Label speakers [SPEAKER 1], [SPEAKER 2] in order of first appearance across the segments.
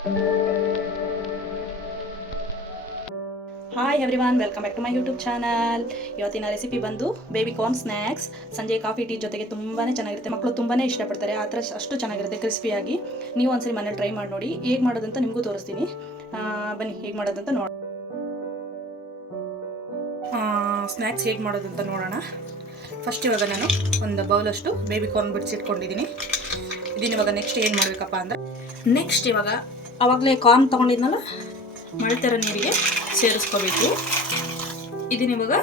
[SPEAKER 1] Hi everyone welcome back to my YouTube channel ಇವತ್ತಿನ recipe ಬಂದು baby corn snacks ಸಂಜೆ coffee tea ಜೊತೆಗೆ ತುಂಬಾ ಚೆನ್ನಾಗಿರುತ್ತೆ. ಮಕ್ಕಳು ತುಂಬಾ ಇಷ್ಟಪಡ್ತಾರೆ. ಆ ಥರ ಅಷ್ಟು ಚೆನ್ನಾಗಿರುತ್ತೆ ಕ್ರಿಸ್ಪಿಯಾಗಿ ನೀವು ಒಂದ್ಸರಿ ಮನೇಲಿ ಟ್ರೈ ಮಾಡಿ ನೋಡಿ. ಹೇಗೆ ಮಾಡೋದಂತ ನಿಮಗೂ ತೋರಿಸ್ತೀನಿ. ಬನ್ನಿ, ಹೇಗೆ ಮಾಡೋದಂತ ನೋಡ ಸ್ನ್ಯಾಕ್ಸ್ ಹೇಗೆ ಮಾಡೋದಂತ ನೋಡೋಣ. ಫಸ್ಟ್ ಇವಾಗ ನಾನು ಒಂದು ಬೌಲಷ್ಟು ಬೇಬಿ ಕಾರ್ನ್ ಬಿಡಿಸಿಟ್ಕೊಂಡಿದ್ದೀನಿ ಇದನ್ನ ಇವಾಗ ನೆಕ್ಸ್ಟ್ ಏನು ಮಾಡಬೇಕಪ್ಪ ಅಂದರೆ ನೆಕ್ಸ್ಟ್ ಇವಾಗ ಆವಾಗಲೇ ಕಾರ್ನ್ ತೊಗೊಂಡಿದ್ನಲ್ಲ? ಮಳೆತರ ನೀರಿಗೆ ಸೇರಿಸ್ಕೋಬೇಕು. ಇದನ್ನ ಇವಾಗ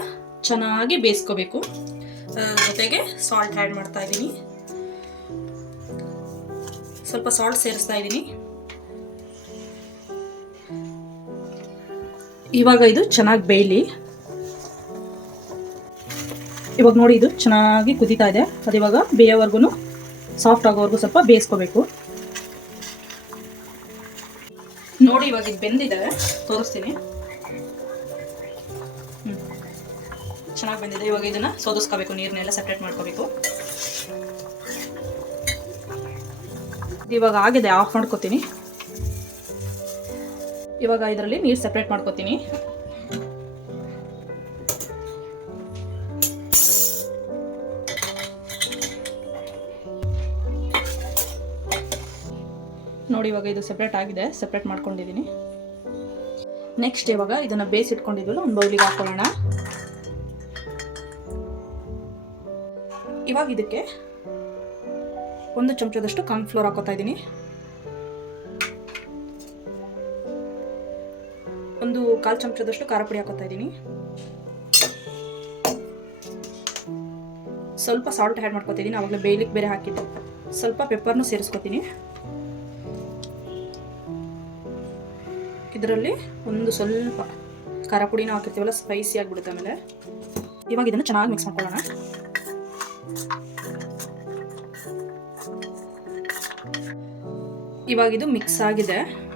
[SPEAKER 1] ಚೆನ್ನಾಗಿ ಬೇಯಿಸ್ಕೋಬೇಕು. ಜೊತೆಗೆ ಸಾಲ್ಟ್ ಆ್ಯಡ್ ಮಾಡ್ತಾ ಇದ್ದೀನಿ. ಸ್ವಲ್ಪ ಸಾಲ್ಟ್ ಸೇರಿಸ್ತಾ ಇದ್ದೀನಿ. ಇವಾಗ ಇದು ಚೆನ್ನಾಗಿ ಬೇಯಲಿ. ಇವಾಗ ನೋಡಿ ಇದು ಚೆನ್ನಾಗಿ ಕುದೀತಾ ಇದೆ. ಅದು ಇವಾಗ ಬೇಯೋವರೆಗೂ ಸಾಫ್ಟ್ ಆಗೋವರೆಗೂ ಸ್ವಲ್ಪ ಬೇಯಿಸ್ಕೋಬೇಕು. ನೋಡಿ, ಇವಾಗ ಇದು ಬೆಂದಿದೆ. ತೋರಿಸ್ತೀನಿ. ಚೆನ್ನಾಗಿ ಬಂದಿದೆ. ಇವಾಗ ಇದನ್ನ ಸೋದಿಸ್ಕೋಬೇಕು ನೀರನ್ನೆಲ್ಲ ಸಪ್ರೇಟ್ ಮಾಡ್ಕೋಬೇಕು. ಇವಾಗ ಆಗಿದೆ, ಆಫ್ ಮಾಡ್ಕೋತೀನಿ. ಇವಾಗ ಇದರಲ್ಲಿ ನೀರು ಸಪ್ರೇಟ್ ಮಾಡ್ಕೋತೀನಿ. ನೋಡಿ, ಇವಾಗ ಇದು ಸಪ್ರೇಟ್ ಆಗಿದೆ. ಸಪ್ರೇಟ್ ಮಾಡ್ಕೊಂಡಿದ್ದೀನಿ ನೆಕ್ಸ್ಟ್ ಇವಾಗ ಇದನ್ನ ಬೇಯಿಸಿಟ್ಕೊಂಡಿದ್ವಲ್ಲ ಒಂದು ಬೌಲಿಗೆ ಹಾಕೊಳ್ಳೋಣ. ಇವಾಗ ಇದಕ್ಕೆ ಒಂದು ಚಮಚದಷ್ಟು ಕಾರ್ನ್ಫ್ಲೋರ್ ಹಾಕೋತಾ ಇದ್ದೀನಿ ಒಂದು ಕಾಲು ಚಮಚದಷ್ಟು ಖಾರ ಪುಡಿ ಹಾಕೋತಾ ಇದ್ದೀನಿ ಸ್ವಲ್ಪ ಸಾಲ್ಟ್ ಆ್ಯಡ್ ಮಾಡ್ಕೋತಿದ್ದೀನಿ ಆವಾಗಲೇ ಬೇಯ್ಲಿಕ್ಕೆ ಬೇರೆ ಹಾಕಿದ್ದು. ಸ್ವಲ್ಪ ಪೆಪ್ಪರ್ನು ಸೇರಿಸ್ಕೊತೀನಿ. ಇದರಲ್ಲಿ ಒಂದು ಸ್ವಲ್ಪ ಖಾರ ಪುಡಿನ ಹಾಕಿರ್ತೀವಲ್ಲ ಸ್ಪೈಸಿ ಆಗಿಬಿಡುತ್ತೆ ಆಮೇಲೆ. ಇವಾಗ ಇದನ್ನು ಚೆನ್ನಾಗಿ ಮಿಕ್ಸ್ ಮಾಡ್ಕೊಳ್ಳೋಣ. ಇವಾಗ ಇದು ಮಿಕ್ಸ್ ಆಗಿದೆ.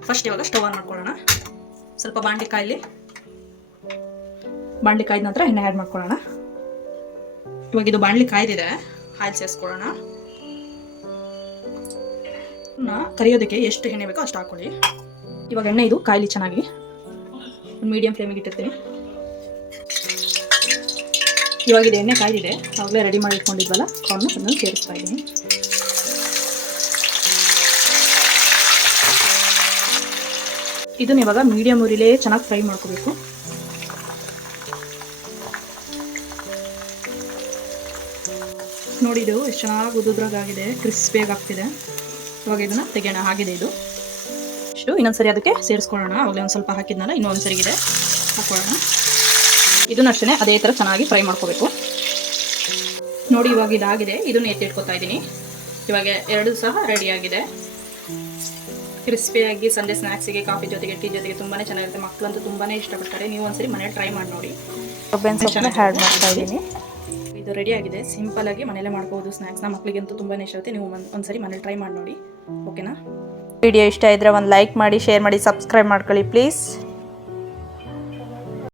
[SPEAKER 1] ಫಸ್ಟ್ ಇವಾಗ ಸ್ಟವ್ ಆನ್ ಮಾಡ್ಕೊಳ್ಳೋಣ. ಸ್ವಲ್ಪ ಬಾಂಡೆಕಾಯಲ್ಲಿ ಕಾಯಿಲಿ ಬಾಂಡ್ಲಿ ಕಾಯ್ದ ನಂತರ ಎಣ್ಣೆ ಆ್ಯಡ್ ಮಾಡ್ಕೊಳ್ಳೋಣ. ಇವಾಗ ಇದು ಬಾಂಡ್ಲಿ ಕಾಯ್ದಿದೆ. ಆಯಿಲ್ ಸೇರಿಸ್ಕೊಳ್ಳೋಣ. ಕರಿಯೋದಕ್ಕೆ ಎಷ್ಟು ಎಣ್ಣೆ ಬೇಕೋ ಅಷ್ಟು ಹಾಕೊಳ್ಳಿ ಇವಾಗ ಎಣ್ಣೆ ಇದು ಕಾಯಿಲಿ ಚೆನ್ನಾಗಿ. ಮೀಡಿಯಂ ಫ್ಲೇಮಿಗೆ ಇಟ್ಟಿರ್ತೀನಿ. ಇವಾಗ ಇದು ಎಣ್ಣೆ ಕಾಯ್ದಿದೆ. ಆವಾಗಲೇ ರೆಡಿ ಮಾಡಿ ಇಟ್ಕೊಂಡಿದ್ವಲ್ಲ ಕಾರ್ನು ಅದನ್ನು ಸೇರಿಸ್ತಾ ಇದ್ದೀನಿ. ಇದನ್ನ ಇವಾಗ ಮೀಡಿಯಂ ಉರಿಲೇ ಚೆನ್ನಾಗಿ ಫ್ರೈ ಮಾಡ್ಕೋಬೇಕು. ನೋಡಿದು ಎಷ್ಟು ಚೆನ್ನಾಗಿ ಉದ್ರಾಗಿದೆ ಕ್ರಿಸ್ಪಿಯಾಗಿ ಆಗ್ತಿದೆ. ಇವಾಗ ಇದನ್ನ ತೆಗೆಯೋಣ. ಆಗಿದೆ ಇದು. ಇಷ್ಟು. ಇನ್ನೊಂದ್ಸರಿ ಅದಕ್ಕೆ ಸೇರಿಸ್ಕೊಳ್ಳೋಣ. ಆವಾಗಲೇ ಒಂದು ಸ್ವಲ್ಪ ಹಾಕಿದ್ನಲ್ಲ ಇನ್ನೊಂದು ಸರಿ ಇದೆ. ಹಾಕೊಳ್ಳೋಣ. ಇದನ್ನ ಅಷ್ಟೇ ಅದೇ ಥರ ಚೆನ್ನಾಗಿ ಫ್ರೈ ಮಾಡ್ಕೋಬೇಕು. ನೋಡಿ ಇವಾಗ ಇದಾಗಿದೆ. ಇದನ್ನು ಎತ್ತಿಟ್ಕೊತಾ ಇದ್ದೀನಿ. ಇವಾಗ ಎರಡು ಸಹ ರೆಡಿಯಾಗಿದೆ ಕ್ರಿಸ್ಪಿಯಾಗಿ ಸಂಜೆ ಸ್ನ್ಯಾಕ್ಸಿಗೆ ಕಾಫಿ ಜೊತೆಗೆ ಟೀ ಜೊತೆಗೆ ತುಂಬಾ ಚೆನ್ನಾಗಿರುತ್ತೆ. ಮಕ್ಕಳಂತೂ ತುಂಬಾ ಇಷ್ಟಪಡ್ತಾರೆ. ನೀವು ಒಂದ್ಸರಿ ಮನೇಲಿ ಟ್ರೈ ಮಾಡಿ ನೋಡಿ.
[SPEAKER 2] ಚೆನ್ನಾಗಿ ಸೊಪ್ಪನ್ನ ಆ್ಯಡ್ ಮಾಡ್ತಾ ಇದ್ದೀನಿ.
[SPEAKER 1] ಇದು ರೆಡಿ ಆಗಿದೆ. ಸಿಂಪಲ್ ಆಗಿ ಮನೇಲೆ ಮಾಡ್ಬೋದು ಸ್ನ್ಯಾಕ್ಸ್ನ ಮಕ್ಕಳಿಗಂತೂ ತುಂಬಾ ಇಷ್ಟ ಆಗುತ್ತೆ. ನೀವು ಒಂದ್- ಒಂದ್ಸರಿ ಮನೇಲಿ ಟ್ರೈ ಮಾಡಿ ನೋಡಿ. ಓಕೆನಾ
[SPEAKER 2] ವಿಡಿಯೋ ಇಷ್ಟ ಇದ್ರೆ ಒಂದು ಲೈಕ್ ಮಾಡಿ ಶೇರ್ ಮಾಡಿ ಸಬ್ಸ್ಕ್ರೈಬ್ ಮಾಡ್ಕೊಳ್ಳಿ ಪ್ಲೀಸ್